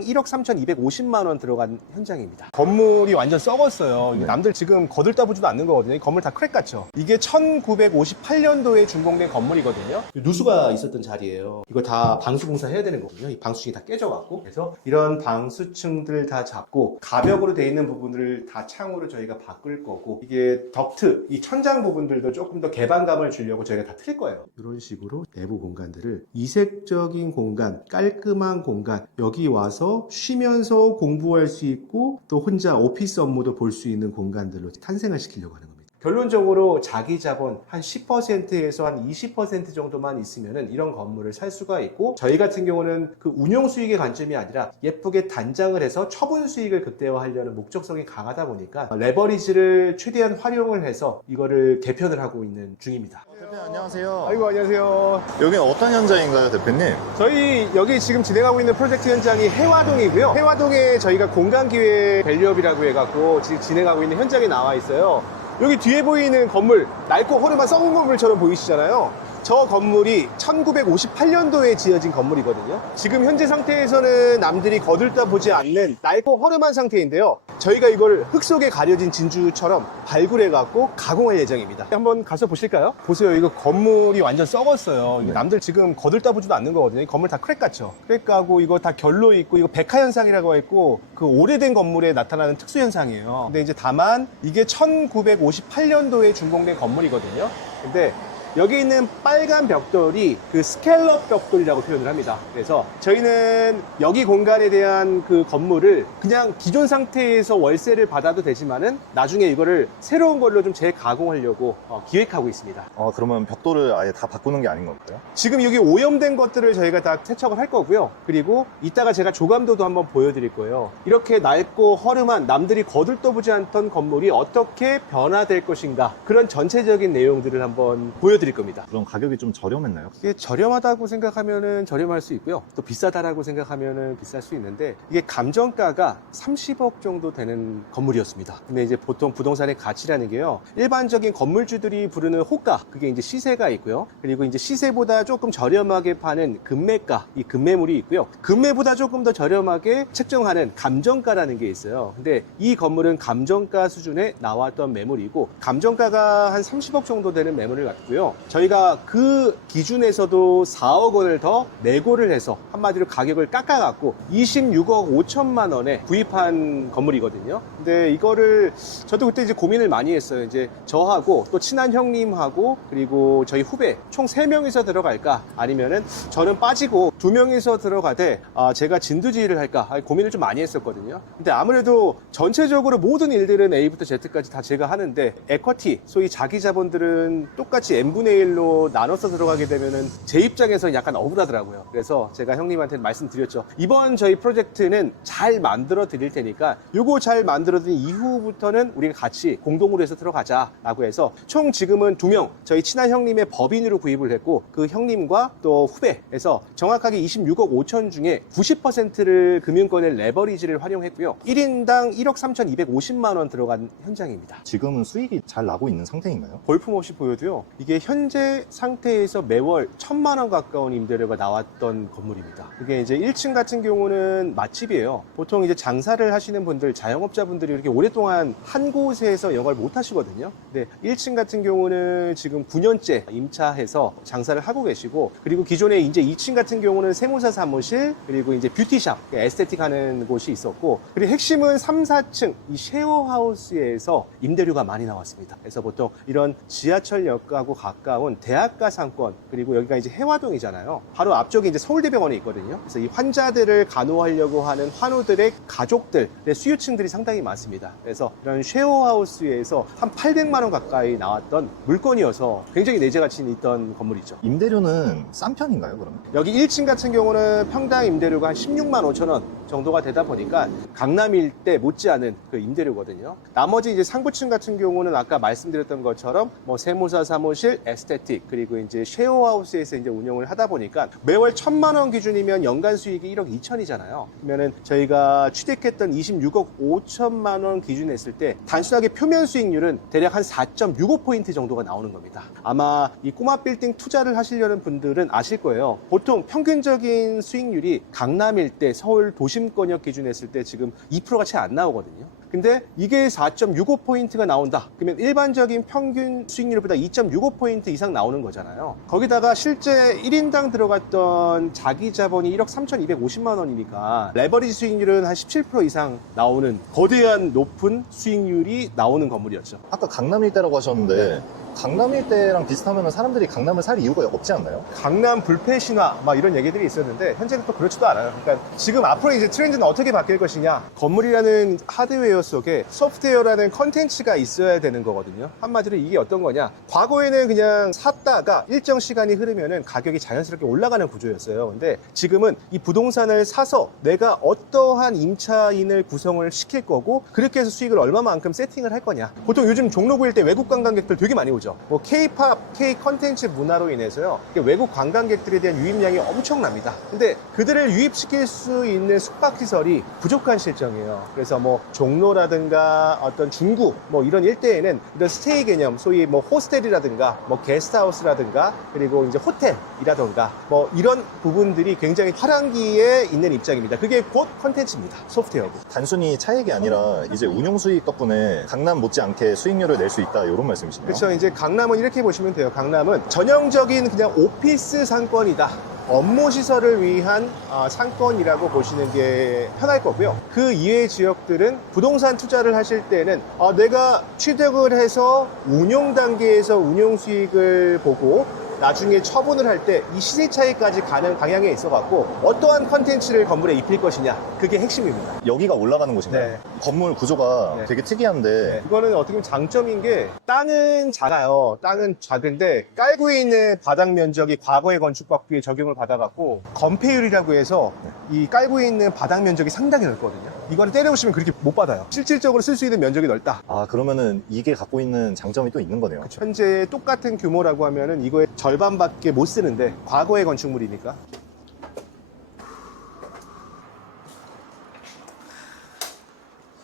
1억 3,250만 원 들어간 현장입니다. 건물이 완전 썩었어요. 이게 남들 지금 거들떠보지도 않는 거거든요. 이 건물 다 크랙 같죠. 이게 1958년도에 준공된 건물이거든요. 누수가 있었던 자리예요. 이거 다 방수공사 해야 되는 거거든요. 이 방수층이 다 깨져갖고, 그래서 이런 방수층들 다 잡고 가벽으로 돼 있는 부분을 다 창으로 저희가 바꿀 거고, 이게 덕트, 이 천장 부분들도 조금 더 개방감을 주려고 저희가 다 틀 거예요. 이런 식으로 내부 공간들을 이색적인 공간, 깔끔한 공간, 여기 와서 쉬면서 공부할 수 있고 또 혼자 오피스 업무도 볼 수 있는 공간들로 탄생을 시키려고 하는 겁니다. 결론적으로 자기 자본 한 10%에서 한 20% 정도만 있으면은 이런 건물을 살 수가 있고, 저희 같은 경우는 그 운용 수익의 관점이 아니라 예쁘게 단장을 해서 처분 수익을 극대화하려는 목적성이 강하다 보니까 레버리지를 최대한 활용을 해서 이거를 개편을 하고 있는 중입니다. 대표님 안녕하세요. 아이고, 안녕하세요. 여기는 어떤 현장인가요, 대표님? 저희 여기 지금 진행하고 있는 프로젝트 현장이 해화동이고요. 해화동에 저희가 공간기획 밸류업이라고 해갖고 지금 진행하고 있는 현장에 나와 있어요. 여기 뒤에 보이는 건물, 낡고 허름한 썩은 건물처럼 보이시잖아요. 저 건물이 1958년도에 지어진 건물이거든요. 지금 현재 상태에서는 남들이 거들떠보지 않는 낡고 허름한 상태인데요. 저희가 이걸 흙 속에 가려진 진주처럼 발굴해갖고 가공할 예정입니다. 한번 가서 보실까요? 보세요. 이거 건물이 완전 썩었어요. 이거 남들 지금 거들떠보지도 않는 거거든요. 이 건물 다 크랙 같죠? 크랙 가고 이거 다 결로 있고, 이거 백화 현상이라고 했고, 그 오래된 건물에 나타나는 특수 현상이에요. 근데 이제 다만 이게 1958년도에 준공된 건물이거든요. 근데 여기 있는 빨간 벽돌이 그 스캘럽 벽돌이라고 표현을 합니다. 그래서 저희는 여기 공간에 대한 그 건물을 그냥 기존 상태에서 월세를 받아도 되지만은 나중에 이거를 새로운 걸로 좀 재가공하려고 기획하고 있습니다. 그러면 벽돌을 아예 다 바꾸는 게 아닌 건가요? 지금 여기 오염된 것들을 저희가 다 세척을 할 거고요. 그리고 이따가 제가 조감도도 한번 보여드릴 거예요. 이렇게 낡고 허름한 남들이 거들떠보지 않던 건물이 어떻게 변화될 것인가, 그런 전체적인 내용들을 한번 보여드릴 겁니다. 그럼 가격이 좀 저렴했나요? 이게 저렴하다고 생각하면은 저렴할 수 있고요. 또 비싸다라고 생각하면은 비쌀 수 있는데, 이게 감정가가 30억 정도 되는 건물이었습니다. 근데 이제 보통 부동산의 가치라는 게요, 일반적인 건물주들이 부르는 호가, 그게 이제 시세가 있고요. 그리고 이제 시세보다 조금 저렴하게 파는 금매가, 이 금매물이 있고요. 금매보다 조금 더 저렴하게 책정하는 감정가라는 게 있어요. 근데 이 건물은 감정가 수준에 나왔던 매물이고, 감정가가 한 30억 정도 되는 매물을 갖고요. 저희가 그 기준에서도 4억 원을 더 내고를 해서 한마디로 가격을 깎아갖고 26억 5천만 원에 구입한 건물이거든요. 근데 이거를 저도 그때 이제 고민을 많이 했어요. 이제 저하고 또 친한 형님하고 그리고 저희 후배 총 3명이서 들어갈까, 아니면은 저는 빠지고 2명이서 들어가되 제가 진두지휘를 할까 고민을 좀 많이 했었거든요. 근데 아무래도 전체적으로 모든 일들은 A부터 Z까지 다 제가 하는데, 에쿼티, 소위 자기 자본들은 똑같이 N분의 1로 나눠서 들어가게 되면은 제 입장에서는 약간 억울하더라고요. 그래서 제가 형님한테 말씀드렸죠. 이번 저희 프로젝트는 잘 만들어 드릴 테니까 요거 잘 만들어 드린 이후부터는 우리가 같이 공동으로 해서 들어가자 라고 해서, 총 지금은 2명 저희 친한 형님의 법인으로 구입을 했고, 그 형님과 또 후배에서 정확하게 26억 5천 중에 90%를 금융권의 레버리지를 활용했고요. 1인당 1억 3,250만 원 들어간 현장입니다. 지금은 수익이 잘 나고 있는 상태인가요? 볼품없이 보여도요, 이게 현재 상태에서 매월 1,000만 원 가까운 임대료가 나왔던 건물입니다. 이게 이제 1층 같은 경우는 맛집이에요. 보통 이제 장사를 하시는 분들, 자영업자분들이 이렇게 오랫동안 한 곳에서 영업을 못 하시거든요. 근데 1층 같은 경우는 지금 9년째 임차해서 장사를 하고 계시고, 그리고 기존에 이제 2층 같은 경우는 세무사 사무실, 그리고 이제 뷰티샵, 에스테틱 하는 곳이 있었고, 그리고 핵심은 3, 4층 이 쉐어하우스에서 임대료가 많이 나왔습니다. 그래서 보통 이런 지하철역하고 가까운 대학가 상권, 그리고 여기가 이제 해화동이잖아요. 바로 앞쪽에 이제 서울대병원이 있거든요. 그래서 이 환자들을 간호하려고 하는 환우들의 가족들의 수요층들이 상당히 많습니다. 그래서 이런 쉐어하우스에서 한 800만 원 가까이 나왔던 물건이어서 굉장히 내재 가치 있던 건물이죠. 임대료는 싼 편인가요, 그러면? 여기 1층 같은 경우는 평당 임대료가 한 16만 5천 원 정도가 되다 보니까 강남 일대 못지않은 그 임대료거든요. 나머지 이제 상부층 같은 경우는 아까 말씀드렸던 것처럼 뭐 세무사 사무실, 에스테틱 그리고 이제 쉐어하우스에서 이제 운영을 하다 보니까 매월 1,000만 원 기준이면 연간 수익이 1억 2천이잖아요. 그러면은 저희가 취득했던 26억 5천만 원 기준 했을 때 단순하게 표면 수익률은 대략 한 4.65포인트 정도가 나오는 겁니다. 아마 이 꼬마 빌딩 투자를 하시려는 분들은 아실 거예요. 보통 평균적인 수익률이 강남 일대, 서울 도심권역 기준 했을 때 지금 2%가 채 안 나오거든요. 근데 이게 4.65포인트가 나온다. 그러면 일반적인 평균 수익률보다 2.65포인트 이상 나오는 거잖아요. 거기다가 실제 1인당 들어갔던 자기 자본이 1억 3,250만 원이니까 레버리지 수익률은 한 17% 이상 나오는 거대한 높은 수익률이 나오는 건물이었죠. 아까 강남 일대라고 하셨는데 강남 일대랑 비슷하면 사람들이 강남을 살 이유가 없지 않나요? 강남 불패 신화 막 이런 얘기들이 있었는데 현재는 또 그렇지도 않아요. 그러니까 지금 앞으로 이제 트렌드는 어떻게 바뀔 것이냐. 건물이라는 하드웨어 속에 소프트웨어라는 컨텐츠가 있어야 되는 거거든요. 한마디로 이게 어떤 거냐. 과거에는 그냥 샀다가 일정 시간이 흐르면은 가격이 자연스럽게 올라가는 구조였어요. 근데 지금은 이 부동산을 사서 내가 어떠한 임차인을 구성을 시킬 거고 그렇게 해서 수익을 얼마만큼 세팅을 할 거냐. 보통 요즘 종로 9일 때 외국 관광객들 되게 많이 오죠. 뭐 K-팝, K-컨텐츠 문화로 인해서요. 외국 관광객들에 대한 유입량이 엄청납니다. 근데 그들을 유입시킬 수 있는 숙박시설이 부족한 실정이에요. 그래서 뭐 종로라든가 어떤 중구 뭐 이런 일대에는 이런 스테이 개념, 소위 뭐 호스텔이라든가 뭐 게스트하우스라든가 그리고 이제 호텔이라든가 뭐 이런 부분들이 굉장히 화랑기에 있는 입장입니다. 그게 곧 컨텐츠입니다. 소프트웨어고. 단순히 차익이 아니라 이제 운용 수익 덕분에 강남 못지않게 수익률을 낼 수 있다 이런 말씀이시네요. 그렇죠. 이제 강남은 이렇게 보시면 돼요. 강남은 전형적인 그냥 오피스 상권이다. 업무 시설을 위한 상권이라고 보시는 게 편할 거고요. 그 이외의 지역들은 부동산 투자를 하실 때는 내가 취득을 해서 운용 단계에서 운용 수익을 보고 나중에 처분을 할 때 이 시세 차이까지 가는 방향에 있어 갖고 어떠한 컨텐츠를 건물에 입힐 것이냐 그게 핵심입니다. 여기가 올라가는 곳인가요? 네. 건물 구조가 네. 되게 특이한데 이거는 어떻게 보면 장점인 게 땅은 작아요. 땅은 작은데 깔고 있는 바닥 면적이 과거의 건축법규에 적용을 받아갖고 건폐율이라고 해서 이 깔고 있는 바닥 면적이 상당히 넓거든요. 이거는 때려보시면 그렇게 못 받아요. 실질적으로 쓸 수 있는 면적이 넓다. 그러면은 이게 갖고 있는 장점이 또 있는 거네요. 현재 똑같은 규모라고 하면은 이거의 절반밖에 못 쓰는데 과거의 건축물이니까.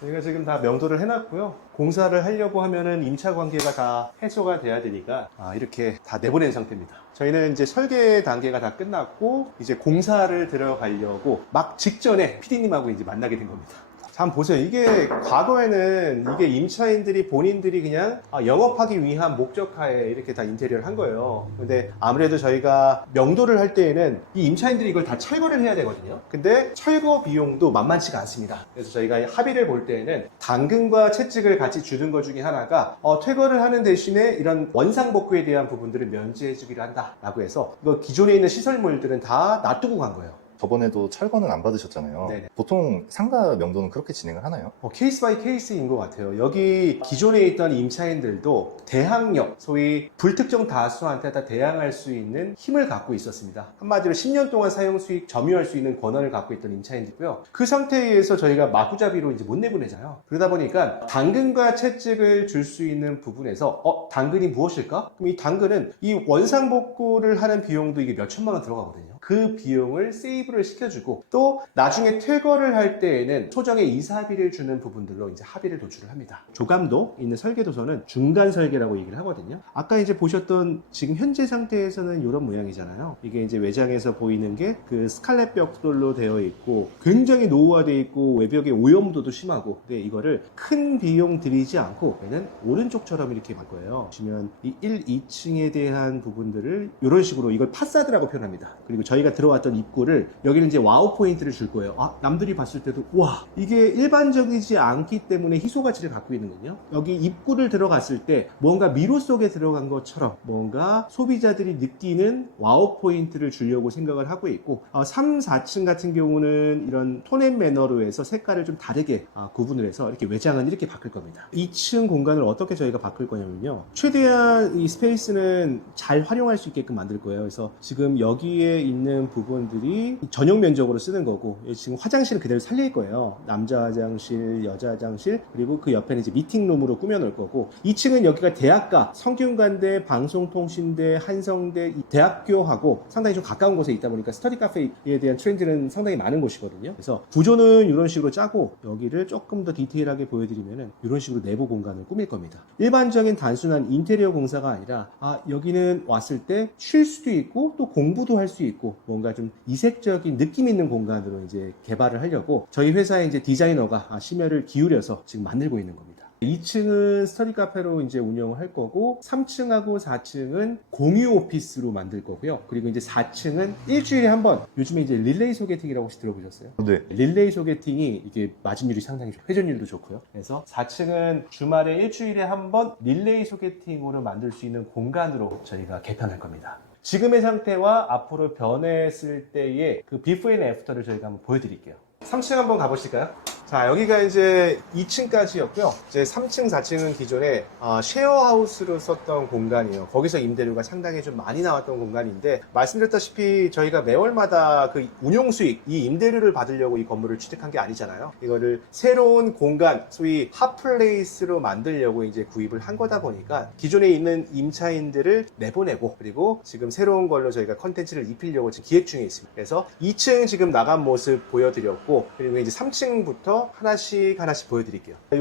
저희가 지금 다 명도를 해놨고요. 공사를 하려고 하면은 임차 관계가 다 해소가 돼야 되니까 이렇게 다 내보낸 상태입니다. 저희는 이제 설계 단계가 다 끝났고 이제 공사를 들어가려고 막 직전에 PD님하고 이제 만나게 된 겁니다. 자, 한번 보세요. 이게 과거에는 이게 임차인들이 본인들이 그냥 영업하기 위한 목적하에 이렇게 다 인테리어를 한 거예요. 근데 아무래도 저희가 명도를 할 때에는 이 임차인들이 이걸 다 철거를 해야 되거든요. 근데 철거 비용도 만만치가 않습니다. 그래서 저희가 합의를 볼 때에는 당근과 채찍을 같이 주는 것 중에 하나가 퇴거를 하는 대신에 이런 원상복구에 대한 부분들을 면제해 주기로 한다라고 해서 이거 기존에 있는 시설물들은 다 놔두고 간 거예요. 저번에도 철거는 안 받으셨잖아요. 네네. 보통 상가 명도는 그렇게 진행을 하나요? 케이스 바이 케이스인 것 같아요. 여기 기존에 있던 임차인들도 대항력, 소위 불특정 다수한테 다 대항할 수 있는 힘을 갖고 있었습니다. 한마디로 10년 동안 사용 수익 점유할 수 있는 권한을 갖고 있던 임차인들이고요. 그 상태에 의해서 저희가 마구잡이로 이제 못 내보내잖아요. 그러다 보니까 당근과 채찍을 줄 수 있는 부분에서 당근이 무엇일까? 그럼 이 당근은 이 원상복구를 하는 비용도 이게 몇 천만 원 들어가거든요. 그 비용을 세이브를 시켜주고 또 나중에 퇴거를 할 때에는 소정의 이사비를 주는 부분들로 이제 합의를 도출을 합니다. 조감도 있는 설계도서는 중간 설계라고 얘기를 하거든요. 아까 이제 보셨던 지금 현재 상태에서는 이런 모양이잖아요. 이게 이제 외장에서 보이는 게 그 스칼렛 벽돌로 되어 있고 굉장히 노후화되어 있고 외벽의 오염도도 심하고 근데 이거를 큰 비용 들이지 않고 얘는 오른쪽처럼 이렇게 볼 거예요. 보시면 이 1, 2층에 대한 부분들을 이런 식으로 이걸 파사드라고 표현합니다. 그리고 저희가 들어왔던 입구를 여기는 이제 와우 포인트를 줄 거예요. 남들이 봤을 때도 와 이게 일반적이지 않기 때문에 희소 가치를 갖고 있는군요. 여기 입구를 들어갔을 때 뭔가 미로 속에 들어간 것처럼 뭔가 소비자들이 느끼는 와우 포인트를 주려고 생각을 하고 있고 3, 4층 같은 경우는 이런 톤앤 매너로 해서 색깔을 좀 다르게 구분을 해서 이렇게 외장은 이렇게 바꿀 겁니다. 2층 공간을 어떻게 저희가 바꿀 거냐면요. 최대한 이 스페이스는 잘 활용할 수 있게끔 만들 거예요. 그래서 지금 여기에 있는 있는 부분들이 전용 면적으로 쓰는 거고, 지금 화장실은 그대로 살릴 거예요. 남자 화장실, 여자 화장실, 그리고 그 옆에는 이제 미팅룸으로 꾸며놓을 거고, 2층은 여기가 대학가, 성균관대, 방송통신대, 한성대, 이 대학교하고 상당히 좀 가까운 곳에 있다 보니까 스터디 카페에 대한 트렌드는 상당히 많은 곳이거든요. 그래서 구조는 이런 식으로 짜고, 여기를 조금 더 디테일하게 보여드리면은 이런 식으로 내부 공간을 꾸밀 겁니다. 일반적인 단순한 인테리어 공사가 아니라, 여기는 왔을 때 쉴 수도 있고 또 공부도 할 수 있고 뭔가 좀 이색적인 느낌 있는 공간으로 이제 개발을 하려고 저희 회사의 이제 디자이너가 심혈을 기울여서 지금 만들고 있는 겁니다. 2층은 스터디 카페로 이제 운영을 할 거고, 3층하고 4층은 공유 오피스로 만들 거고요. 그리고 이제 4층은 일주일에 한 번, 요즘에 이제 릴레이 소개팅이라고 혹시 들어보셨어요? 네. 릴레이 소개팅이 이게 마진율이 상당히 좋고 회전율도 좋고요. 그래서 4층은 주말에 일주일에 한 번 릴레이 소개팅으로 만들 수 있는 공간으로 저희가 개편할 겁니다. 지금의 상태와 앞으로 변했을 때의 그 비포 앤 애프터를 저희가 한번 보여드릴게요. 3층 한번 가보실까요? 자, 여기가 이제 2층까지였고요. 이제 3층, 4층은 기존에 쉐어하우스로 썼던 공간이에요. 거기서 임대료가 상당히 좀 많이 나왔던 공간인데, 말씀드렸다시피 저희가 매월마다 그 운용 수익, 이 임대료를 받으려고 이 건물을 취득한 게 아니잖아요. 이거를 새로운 공간, 소위 핫플레이스로 만들려고 이제 구입을 한 거다 보니까 기존에 있는 임차인들을 내보내고, 그리고 지금 새로운 걸로 저희가 컨텐츠를 입히려고 지금 기획 중에 있습니다. 그래서 2층 지금 나간 모습 보여드렸고, 그리고 이제 3층부터 하나씩 보여드릴게요. 이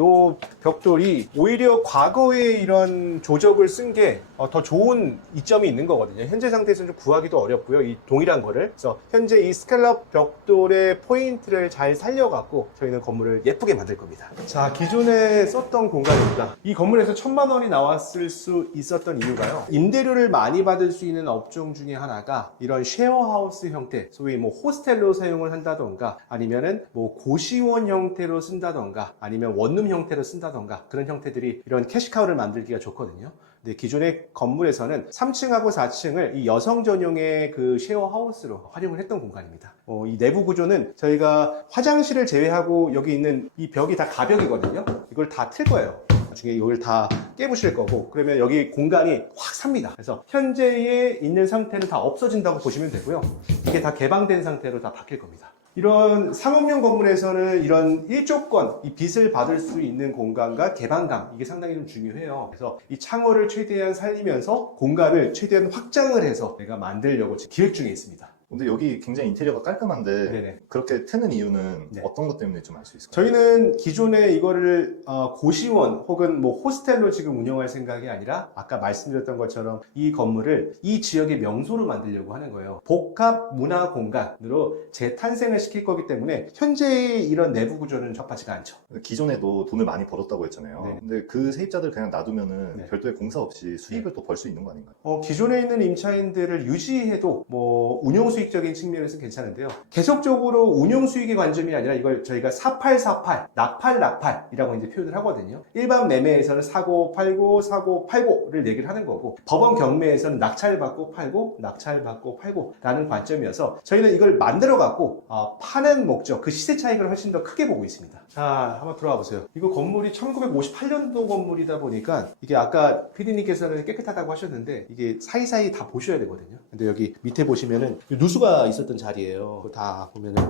벽돌이 오히려 과거에 이런 조적을 쓴 게 더 좋은 이점이 있는 거거든요. 현재 상태에서는 좀 구하기도 어렵고요. 이 동일한 거를. 그래서 현재 이 스칼럽 벽돌의 포인트를 잘 살려갖고 저희는 건물을 예쁘게 만들 겁니다. 자, 기존에 썼던 공간입니다. 이 건물에서 1,000만 원이 나왔을 수 있었던 이유가요. 임대료를 많이 받을 수 있는 업종 중에 하나가 이런 쉐어하우스 형태, 소위 뭐 호스텔로 사용을 한다던가, 아니면은 뭐 고시원 형태로 쓴다던가, 아니면 원룸 형태로 쓴다던가, 그런 형태들이 이런 캐시카우를 만들기가 좋거든요. 근데 기존의 건물에서는 3층하고 4층을 이 여성 전용의 그 쉐어하우스로 활용을 했던 공간입니다. 이 내부 구조는 저희가 화장실을 제외하고 여기 있는 이 벽이 다 가벽이거든요. 이걸 다 틀 거예요. 나중에 이걸 다 깨부실 거고, 그러면 여기 공간이 확 삽니다. 그래서 현재에 있는 상태는 다 없어진다고 보시면 되고요. 이게 다 개방된 상태로 다 바뀔 겁니다. 이런 상업용 건물에서는 이런 일조권, 이 빛을 받을 수 있는 공간과 개방감, 이게 상당히 좀 중요해요. 그래서 이 창호를 최대한 살리면서 공간을 최대한 확장을 해서 내가 만들려고 지금 기획 중에 있습니다. 근데 여기 굉장히 인테리어가 깔끔한데 네네. 그렇게 트는 이유는 네. 어떤 것 때문에 좀 알 수 있을까요? 저희는 기존에 이거를 고시원 혹은 뭐 호스텔로 지금 운영할 생각이 아니라, 아까 말씀드렸던 것처럼 이 건물을 이 지역의 명소로 만들려고 하는 거예요. 복합 문화 공간으로 재탄생을 시킬 거기 때문에 현재의 이런 내부 구조는 적합하지가 않죠. 기존에도 돈을 많이 벌었다고 했잖아요. 네. 근데 그 세입자들 그냥 놔두면은 네. 별도의 공사 없이 수익을 또 벌 수 있는 거 아닌가요? 기존에 있는 임차인들을 유지해도 뭐 운용 수익적인 측면에서는 괜찮은데요. 계속적으로 운용 수익의 관점이 아니라 이걸 저희가 4848, 나팔이라고 이제 표현을 하거든요. 일반 매매에서는 사고 팔고 사고 팔고를 얘기를 하는 거고, 법원 경매에서는 낙찰받고 팔고 낙찰받고 팔고라는 관점이어서 저희는 이걸 만들어 갖고 파는 목적, 그 시세 차익을 훨씬 더 크게 보고 있습니다. 자, 한번 들어와 보세요. 이거 건물이 1958년도 건물이다 보니까 이게 아까 PD님께서는 깨끗하다고 하셨는데 이게 사이사이 다 보셔야 되거든요. 근데 여기 밑에 보시면은 누수가 있었던 자리예요. 그거 다 보면은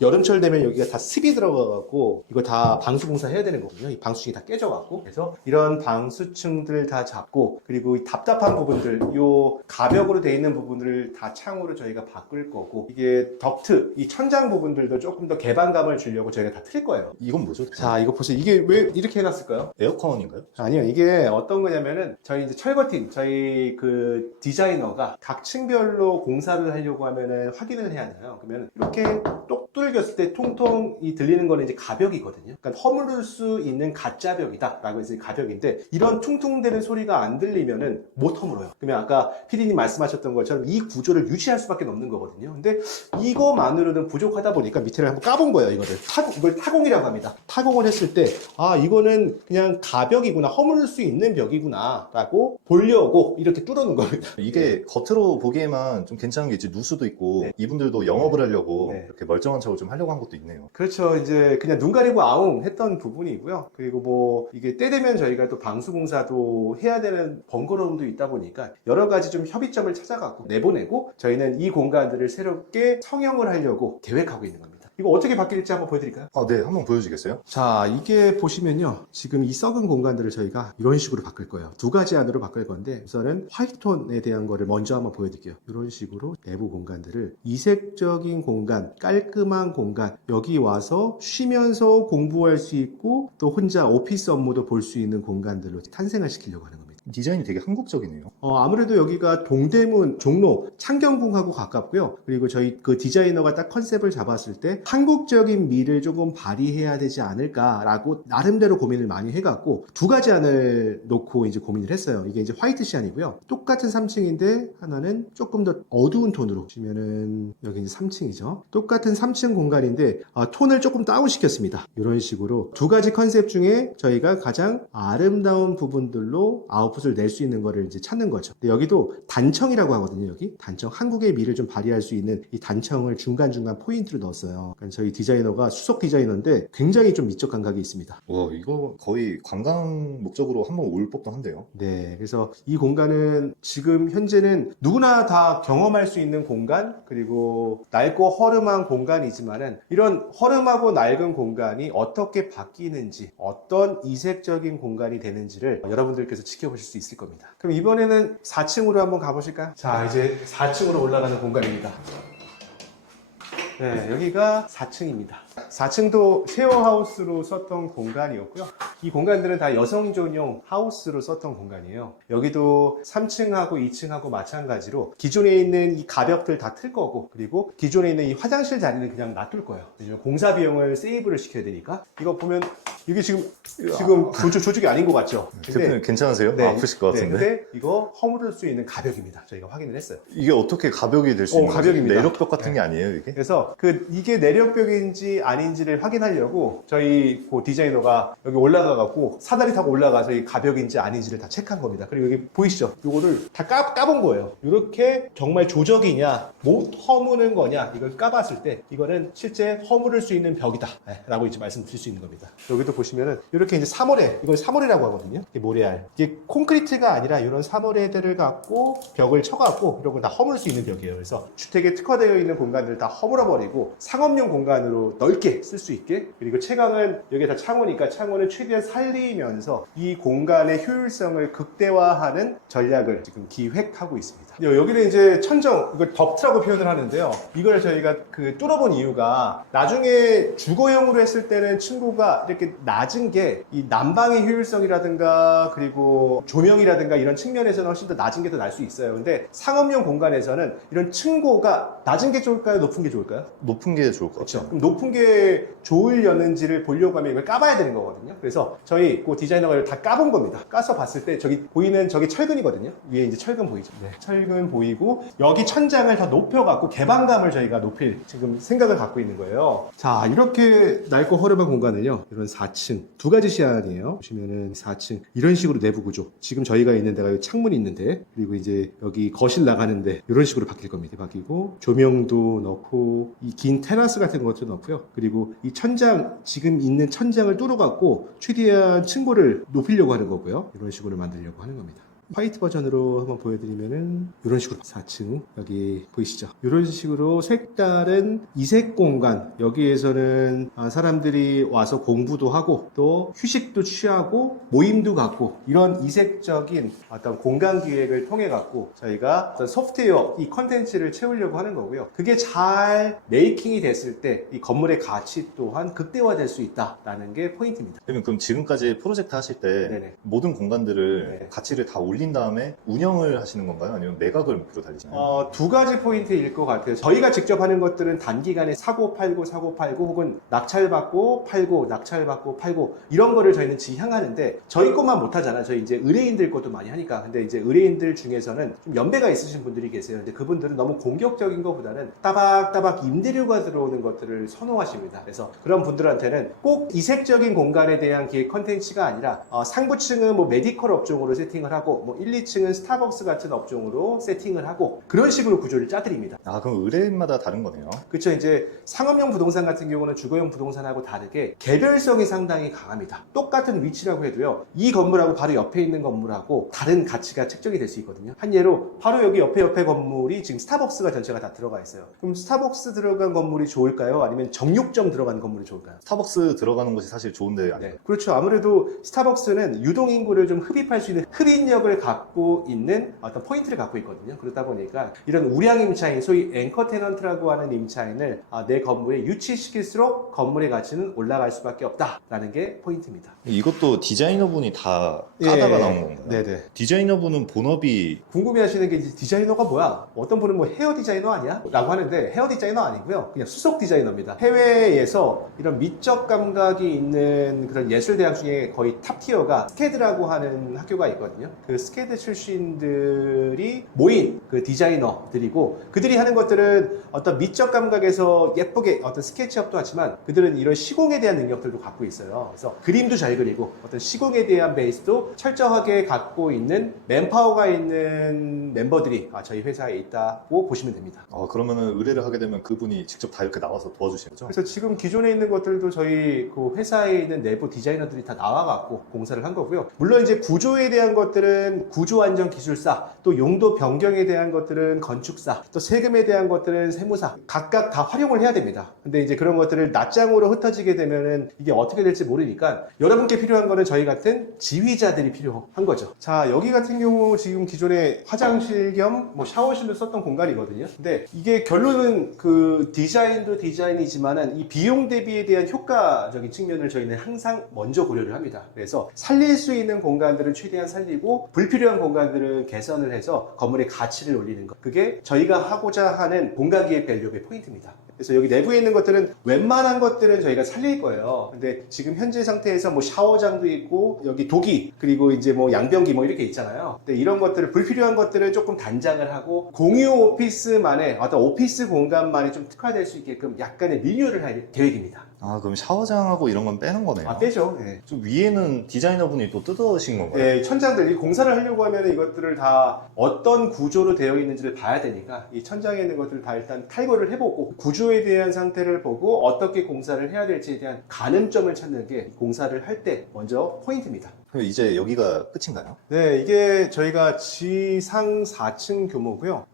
여름철 되면 여기가 다 습이 들어가갖고 이거 다 방수공사 해야 되는 거거든요. 이 방수층이 다 깨져갖고, 그래서 이런 방수층들 다 잡고, 그리고 이 답답한 부분들, 요 가벽으로 되어 있는 부분들을 다 창으로 저희가 바꿀 거고, 이게 덕트, 이 천장 부분들도 조금 더 개방감을 주려고 저희가 다 틀 거예요. 이건 뭐죠? 자, 이거 보세요. 이게 왜 이렇게 해놨을까요? 에어컨인가요? 아니요, 이게 어떤 거냐면은 저희 이제 철거팀, 저희 그 디자이너가 각 층별로 공사를 하려고 하면은 확인을 해야 하잖아요. 그러면 이렇게 똑 뚫겼을 때 통통이 들리는 거는 이제 가벽이거든요. 그러니까 허물을 수 있는 가짜 벽이다라고 해서 가벽인데, 이런 퉁퉁대는 소리가 안 들리면은 못 허물어요. 그러면 아까 PD님 말씀하셨던 것처럼 이 구조를 유지할 수밖에 없는 거거든요. 근데 이거만으로는 부족하다 보니까 밑에를 한번 까본 거예요. 이걸 타공이라고 합니다. 타공을 했을 때 이거는 그냥 가벽이구나, 허물 수 있는 벽이구나 라고 보려고 이렇게 뚫어놓은 겁니다. 이게 겉으로 보기에만 좀 괜찮은 게 있지, 누수도 있고 네. 이분들도 영업을 하려고 네. 이렇게 멀쩡한 당당한 척을 좀 하려고 한 것도 있네요. 그렇죠. 이제 그냥 눈 가리고 아웅 했던 부분이고요. 그리고 뭐 이게 때 되면 저희가 또 방수공사도 해야 되는 번거로움도 있다 보니까 여러 가지 좀 협의점을 찾아가고 내보내고 저희는 이 공간들을 새롭게 성형을 하려고 계획하고 있는 겁니다. 이거 어떻게 바뀔지 한번 보여드릴까요? 네, 한번 보여주시겠어요? 자, 이게 보시면요. 지금 이 썩은 공간들을 저희가 이런 식으로 바꿀 거예요. 두 가지 안으로 바꿀 건데 우선은 화이트톤에 대한 거를 먼저 한번 보여드릴게요. 이런 식으로 내부 공간들을 이색적인 공간, 깔끔한 공간, 여기 와서 쉬면서 공부할 수 있고 또 혼자 오피스 업무도 볼 수 있는 공간들로 탄생을 시키려고 하는 겁니다. 디자인이 되게 한국적이네요. 아무래도 여기가 동대문, 종로, 창경궁하고 가깝고요. 그리고 저희 그 디자이너가 딱 컨셉을 잡았을 때 한국적인 미를 조금 발휘해야 되지 않을까라고 나름대로 고민을 많이 해갖고 두 가지 안을 놓고 이제 고민을 했어요. 이게 이제 화이트 시안이고요. 똑같은 3층인데 하나는 조금 더 어두운 톤으로 보시면은 여기 이제 3층이죠. 똑같은 3층 공간인데 톤을 조금 다운시켰습니다. 이런 식으로 두 가지 컨셉 중에 저희가 가장 아름다운 부분들로 아웃풋을 낼 수 있는 거를 이제 찾는 거죠. 근데 여기도 단청이라고 하거든요. 여기 단청, 한국의 미를 좀 발휘할 수 있는 이 단청을 중간중간 포인트로 넣었어요. 그러니까 저희 디자이너가 수석 디자이너인데 굉장히 좀 미적 감각이 있습니다. 와, 이거 거의 관광 목적으로 한번 올 법도 한데요. 네, 그래서 이 공간은 지금 현재는 누구나 다 경험할 수 있는 공간, 그리고 낡고 허름한 공간이지만은 이런 허름하고 낡은 공간이 어떻게 바뀌는지, 어떤 이색적인 공간이 되는지를 여러분들께서 지켜보실 수 있을 겁니다. 그럼 이번에는 4층으로 한번 가보실까요? 자, 이제 4층으로 올라가는 공간입니다. 네, 여기가 4층입니다. 4층도 쉐어하우스로 썼던 공간이었고요. 이 공간들은 다 여성 전용 하우스로 썼던 공간이에요. 여기도 3층하고 2층하고 마찬가지로 기존에 있는 이 가벽들 다 틀 거고, 그리고 기존에 있는 이 화장실 자리는 그냥 놔둘 거예요. 왜냐면 공사 비용을 세이브를 시켜야 되니까. 이거 보면 이게 지금 조직이 아닌 것 같죠? 대표님 괜찮으세요? 네, 아프실 것 같은데. 근데 이거 허물을 수 있는 가벽입니다. 저희가 확인을 했어요. 이게 어떻게 가벽이 될 수 있는 거죠? 가벽입니다. 내력벽 같은 게 아니에요, 이게? 그래서 이게 내력벽인지 아닌지를 확인하려고 저희 그 디자이너가 여기 올라가갖고 사다리 타고 올라가서 이 가벽인지 아닌지를 다 체크한 겁니다. 그리고 여기 보이시죠? 이거를 다 까본 거예요. 이렇게 정말 조적이냐, 못 허무는 거냐, 이걸 까봤을 때 이거는 실제 허물을 수 있는 벽이다 라고 이제 말씀드릴 수 있는 겁니다. 여기도 보시면은 이렇게 이제 사모래, 이걸 사모래라고 하거든요. 이게 모래알. 이게 콘크리트가 아니라 이런 사모래들을 갖고 벽을 쳐갖고 이런 걸 다 허물 수 있는 벽이에요. 그래서 주택에 특화되어 있는 공간들을 다 허물어버리고 상업용 공간으로 넓게 쓸 수 있게, 그리고 채광은 여기 다 창호니까 창호는 최대한 살리면서 이 공간의 효율성을 극대화하는 전략을 지금 기획하고 있습니다. 여기는 이제 천정, 이걸 덕트라고 표현을 하는데요. 이걸 저희가 뚫어본 이유가 나중에 주거용으로 했을 때는 층고가 이렇게 낮은 게 이 난방의 효율성이라든가 그리고 조명이라든가 이런 측면에서는 훨씬 더 낮은 게 더 날 수 있어요. 근데 상업용 공간에서는 이런 층고가 낮은 게 좋을까요? 높은 게 좋을까요? 높은 게 좋을 것 같아요. 그렇죠. 그럼 높은 게 좋으려는지를 보려고 하면 이걸 까봐야 되는 거거든요. 그래서 저희 그 디자이너가 이걸 다 까본 겁니다. 까서 봤을 때 저기 보이는 저기 철근이거든요. 위에 이제 철근 보이죠? 네. 철근 보이고 여기 천장을 더 높여갖고 개방감을 저희가 높일 지금 생각을 갖고 있는 거예요. 자, 이렇게 낡고 허름한 공간을요. 이런 4층 두 가지 시안이에요. 보시면은 4층 이런 식으로 내부 구조. 지금 저희가 있는 데가 여기 창문이 있는데, 그리고 이제 여기 거실 나가는데 이런 식으로 바뀔 겁니다. 바뀌고 조명도 넣고 이 긴 테라스 같은 것도 넣고요. 그리고 이 천장, 지금 있는 천장을 뚫어갖고 최대한 층고를 높이려고 하는 거고요. 이런 식으로 만들려고 하는 겁니다. 화이트 버전으로 한번 보여드리면은 이런 식으로 4층 여기 보이시죠? 이런 식으로 색다른 이색 공간, 여기에서는 사람들이 와서 공부도 하고 또 휴식도 취하고 모임도 갖고 이런 이색적인 어떤 공간 기획을 통해 갖고 저희가 어떤 소프트웨어 이 컨텐츠를 채우려고 하는 거고요. 그게 잘 메이킹이 됐을 때 이 건물의 가치 또한 극대화될 수 있다라는 게 포인트입니다. 그럼 지금까지 프로젝트 하실 때 네네. 모든 공간들을 네. 가치를 다 올린 다음에 운영을 하시는 건가요? 아니면 매각을 목표로 달리시나요? 두 가지 포인트일 것 같아요. 저희가 직접 하는 것들은 단기간에 사고 팔고 혹은 낙찰받고 팔고 낙찰받고 팔고 이런 거를 저희는 지향하는데 저희 것만 못 하잖아요. 저희 이제 의뢰인들 것도 많이 하니까. 근데 이제 의뢰인들 중에서는 좀 연배가 있으신 분들이 계세요. 근데 그분들은 너무 공격적인 것보다는 따박따박 임대료가 들어오는 것들을 선호하십니다. 그래서 그런 분들한테는 꼭 이색적인 공간에 대한 기획 컨텐츠가 아니라 상부층은 뭐 메디컬 업종으로 세팅을 하고 뭐 1, 2층은 스타벅스 같은 업종으로 세팅을 하고 그런 식으로 구조를 짜드립니다. 아, 그럼 의뢰인마다 다른 거네요. 그렇죠. 이제 상업용 부동산 같은 경우는 주거용 부동산하고 다르게 개별성이 상당히 강합니다. 똑같은 위치라고 해도요. 이 건물하고 바로 옆에 있는 건물하고 다른 가치가 책정이 될 수 있거든요. 한 예로 바로 여기 옆에 건물이 지금 스타벅스가 전체가 다 들어가 있어요. 그럼 스타벅스 들어간 건물이 좋을까요? 아니면 정육점 들어간 건물이 좋을까요? 스타벅스 들어가는 곳이 사실 좋은데 아니에요? 네. 그렇죠. 아무래도 스타벅스는 유동인구를 좀 흡입할 수 있는 흡인력을 갖고 있는 어떤 포인트를 갖고 있거든요. 그러다 보니까 이런 우량 임차인, 소위 앵커 테넌트라고 하는 임차인을 내 건물에 유치시킬수록 건물의 가치는 올라갈 수밖에 없다라는 게 포인트입니다. 이것도 디자이너분이 다 까다가 나온 건가요? 네네. 디자이너분은 본업이 궁금해하시는 게 이제 디자이너가 뭐야? 어떤 분은 뭐 헤어 디자이너 아니야? 라고 하는데 헤어 디자이너 아니고요. 그냥 수석 디자이너입니다. 해외에서 이런 미적 감각이 있는 그런 예술대학 중에 거의 탑티어가 스케드라고 하는 학교가 있거든요. 그 스케드 출신들이 모인 그 디자이너들이고 그들이 하는 것들은 어떤 미적 감각에서 예쁘게 어떤 스케치업도 하지만 그들은 이런 시공에 대한 능력들도 갖고 있어요. 그래서 그림도 잘 그리고 어떤 시공에 대한 베이스도 철저하게 갖고 있는 맨파워가 있는 멤버들이 저희 회사에 있다고 보시면 됩니다. 그러면은 의뢰를 하게 되면 그분이 직접 다 이렇게 나와서 도와주시는 거죠? 그래서 지금 기존에 있는 것들도 저희 그 회사에 있는 내부 디자이너들이 다 나와갖고 공사를 한 거고요. 물론 이제 구조에 대한 것들은 구조안전기술사, 또 용도 변경에 대한 것들은 건축사, 또 세금에 대한 것들은 세무사 각각 다 활용을 해야 됩니다. 근데 이제 그런 것들을 낱장으로 흩어지게 되면은 이게 어떻게 될지 모르니까 여러분께 필요한 거는 저희 같은 지휘자들이 필요한 거죠. 자, 여기 같은 경우 지금 기존에 화장실 겸 뭐 샤워실로 썼던 공간이거든요. 근데 이게 결론은 그 디자인도 디자인이지만은 이 비용 대비에 대한 효과적인 측면을 저희는 항상 먼저 고려를 합니다. 그래서 살릴 수 있는 공간들은 최대한 살리고 불필요한 공간들은 개선을 해서 건물의 가치를 올리는 것. 그게 저희가 하고자 하는 공간기획 밸류의 포인트입니다. 그래서 여기 내부에 있는 것들은 웬만한 것들은 저희가 살릴 거예요. 근데 지금 현재 상태에서 뭐 샤워장도 있고 여기 도기 그리고 이제 뭐 양변기 뭐 이렇게 있잖아요. 근데 이런 것들을 불필요한 것들을 조금 단장을 하고 공유 오피스만의 어떤 오피스 공간만이 좀 특화될 수 있게끔 약간의 리뉴얼을 할 계획입니다. 그럼 샤워장하고 이런 건 빼는 거네요. 빼죠. 네. 좀 위에는 디자이너분이 또 뜯어신 건가요? 네, 천장들, 이 공사를 하려고 하면 이것들을 다 어떤 구조로 되어 있는지를 봐야 되니까 이 천장에 있는 것들을 다 일단 탈거를 해보고 구조에 대한 상태를 보고 어떻게 공사를 해야 될지에 대한 가늠점을 찾는 게 공사를 할 때 먼저 포인트입니다. 그럼 이제 여기가 끝인가요? 네, 이게 저희가 지상 4층 규모고요.